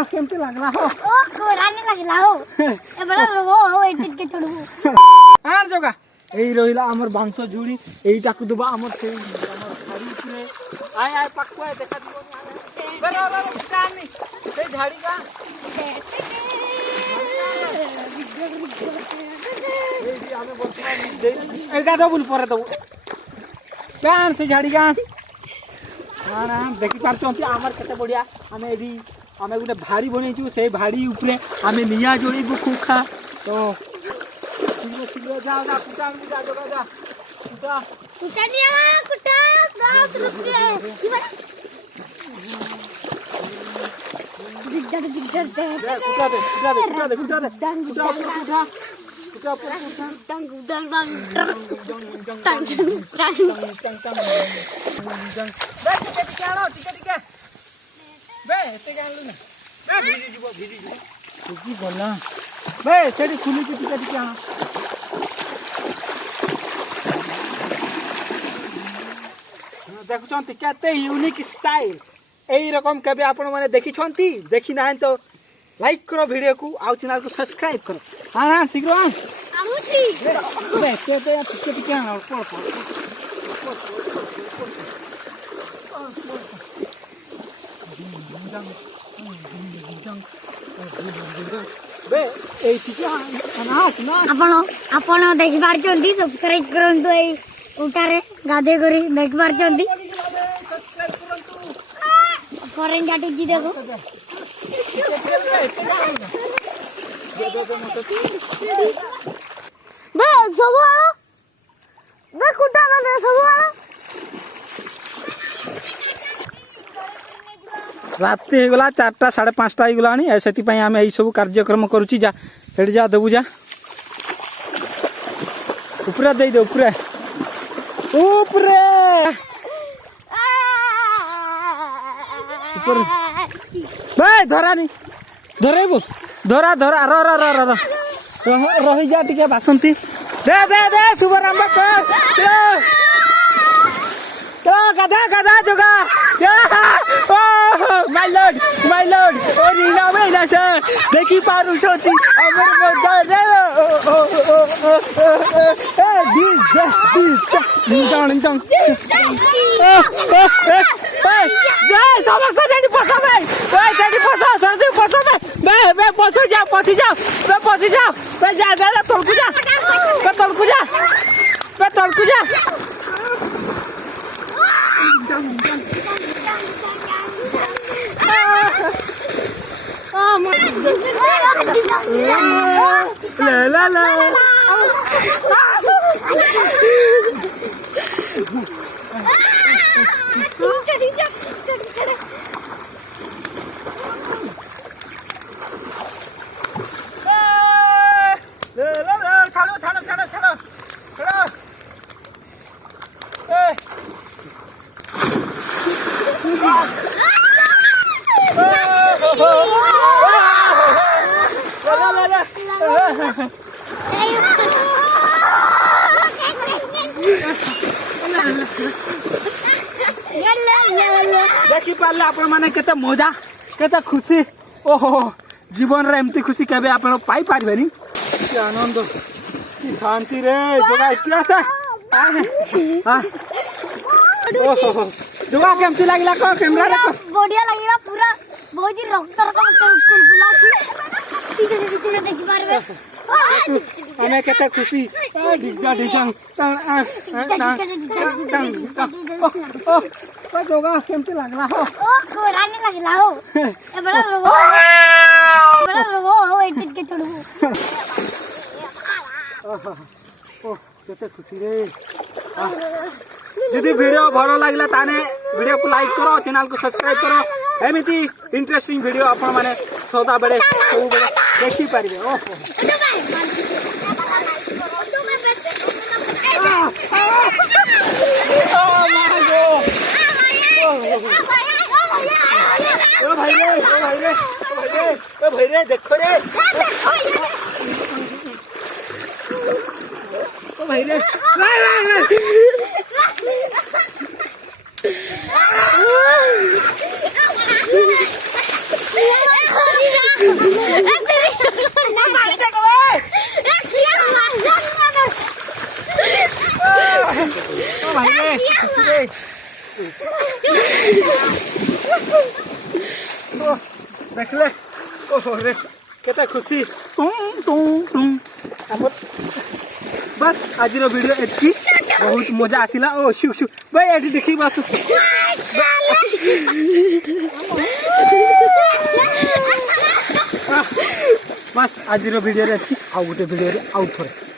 जोगा केमती लागला हो ओ कोरानी लागला हो ए बड़ा रोगो हो एटिट के छोड़ू आर जोगा एई रहिला हमर बांस जुड़ी एईटा को दबा हमर से हमर खाड़ी ऊपरे आय आय पक्का देखा दियो बरा बरा कानी ए झाड़ी का एई हमें वर्तमान दे एटा डबल पर दबो कान से झाड़ी का ना देखि पारछंती हमर केते बढ़िया हमें एडी हमें गुटे भारी बनेछु से भारी ऊपरे हमें निया जोड़ीबु खुखा तो शीघ्र जाओ जा कुटा जा जोगा जा कुटा निया कुटा 10 रुपए की बड़ा दिग्गज दिग्गज दे कुटा दे कुटा दे कुटा दे कुटा दे डंग कुटा कुटा कुटा पर डंग डंग डंग डंग बे टिके टिके आलो टिके टिके बे टिके आलो ना बे भिजी गला बे सेडी खुली के टिके टिके आ देखुछंती केते यूनिक स्टाइल एई रकम कबे आपण माने देखि छंती देखि नाहन तो लाइक करो वीडियो को आ चैनल को सब्सक्राइब करो हां हां शीघ्र आ आमुची बे केते टिके टिके आ बे ए टिके अनास ना आपण देखि बार चंदी सब्सक्राइब करंतु ए उटारे गाधे करी देख बार चंदी करें जाटी जी देखो बे सबो बे कुटा ना सबो रात हो गला 4टा 5:30 हो गलानी से आम यही सब कार्यक्रम करुची जा हेड जा देबू जा ऊपर दे दे ऊपर ऊपर ऊपर बे धरा नहीं धरेबू धरा धरा र र र र रही जा टिके बासंती दे दे दे शुभराम तो गधा गधा जोगा माय लॉर्ड ओ रीना में ना से देखि पारु छोटी हमर बंदा रे दिस जंग ए समस्या जेडी फसा भाई ए जेडी फसा सजे फसा भाई बे फसो जा फसी जा बे जा जा तलकु जा बे तलकु जा ला ला देखी पारे आपण माने केते मजा केते खुशी ओहो जीवन रे एमती खुशी केबे आपण पाई पारबेनी कि आनंद कि शांति रे जोगा इतिहास ओहो जोगा केमती लागला को कैमरा रे बढ़िया लागला पूरा बहुत ही रक्त रकम कुलकुला छी ठीक देखि पारबे अने केते खुशी डिजंग ओ जोगा केमती लागला हो ओ कोरानी लागला हो ए बड़ा रोगो हो एटिट के छोड़ू ओ केते खुशी रे यदि वीडियो भलो लागला ताने वीडियो को लाइक करो चैनल को सब्सक्राइब करो एमिति इंटरेस्टिंग वीडियो आपण माने सदा बेले सब बेले देखि पारिबे ओहो ओ भाई रे देखो रे ओ भाई रे भाई रे खुशी रे ओ देखले ओ रे केते खुशी टुम टुम टुम हमर बस आज वीडियो एतकी बहुत मजा आसिला ओ शु शु भाई एठी देखि बस बस आज वीडियो रे एतकी आउ गोटे वीडियो रे आउ थोड़े